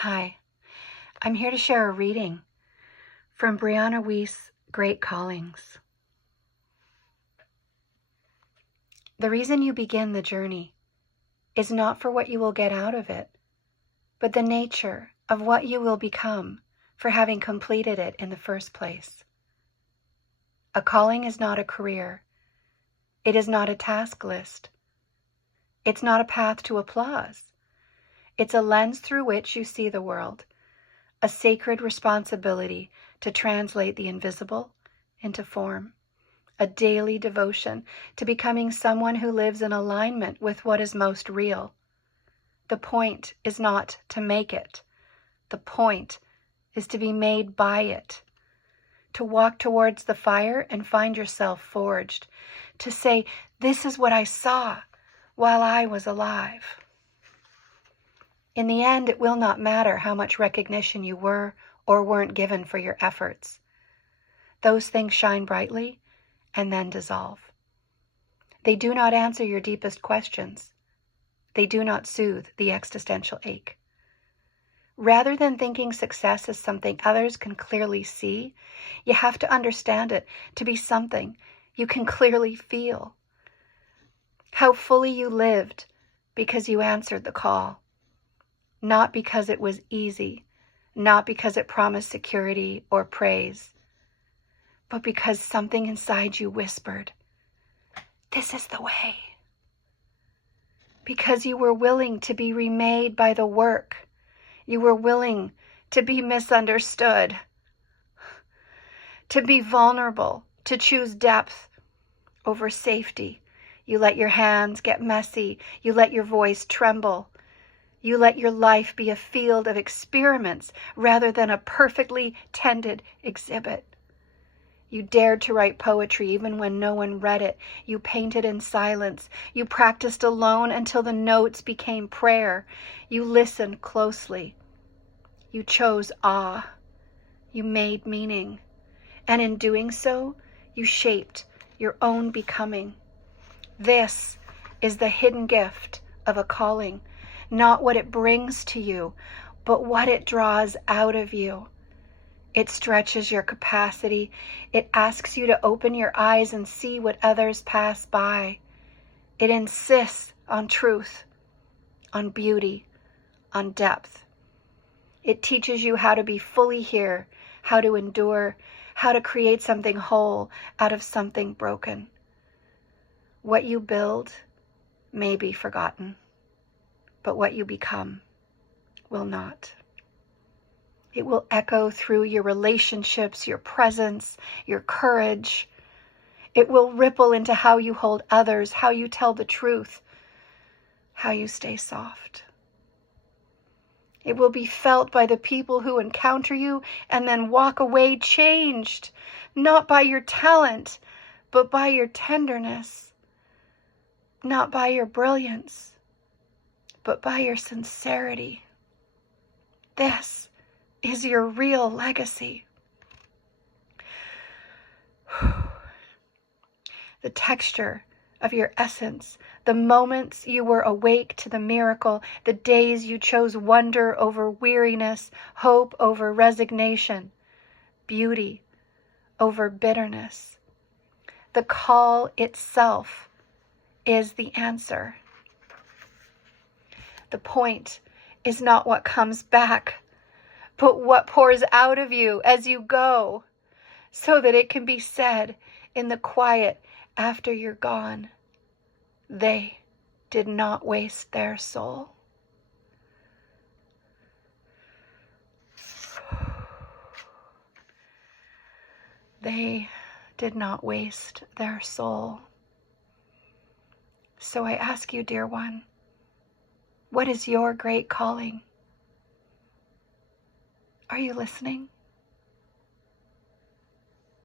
Hi, I'm here to share a reading from Brianna Wiest's Great Callings. The reason you begin the journey is not for what you will get out of it, but the nature of what you will become for having completed it in the first place. A calling is not a career. It is not a task list. It's not a path to applause. It's a lens through which you see the world, a sacred responsibility to translate the invisible into form, a daily devotion to becoming someone who lives in alignment with what is most real. The point is not to make it. The point is to be made by it, to walk towards the fire and find yourself forged, to say, "This is what I saw while I was alive." In the end, it will not matter how much recognition you were or weren't given for your efforts. Those things shine brightly and then dissolve. They do not answer your deepest questions. They do not soothe the existential ache. Rather than thinking success is something others can clearly see, you have to understand it to be something you can clearly feel. How fully you lived because you answered the call. Not because it was easy, not because it promised security or praise, but because something inside you whispered, "This is the way." Because you were willing to be remade by the work. You were willing to be misunderstood, to be vulnerable, to choose depth over safety. You let your hands get messy. You let your voice tremble. You let your life be a field of experiments rather than a perfectly tended exhibit. You dared to write poetry even when no one read it. You painted in silence. You practiced alone until the notes became prayer. You listened closely. You chose awe. You made meaning. And in doing so, you shaped your own becoming. This is the hidden gift of a calling. Not what it brings to you, but what it draws out of you. It stretches your capacity. It asks you to open your eyes and see what others pass by. It insists on truth, on beauty, on depth. It teaches you how to be fully here, how to endure, how to create something whole out of something broken. What you build may be forgotten, but what you become will not. It will echo through your relationships, your presence, your courage. It will ripple into how you hold others, how you tell the truth, how you stay soft. It will be felt by the people who encounter you and then walk away changed, not by your talent, but by your tenderness, not by your brilliance, but by your sincerity. This is your real legacy. The texture of your essence, the moments you were awake to the miracle, the days you chose wonder over weariness, hope over resignation, beauty over bitterness. The call itself is the answer. The point is not what comes back, but what pours out of you as you go, so that it can be said in the quiet after you're gone, "They did not waste their soul." They did not waste their soul. So I ask you, dear one, what is your great calling? Are you listening?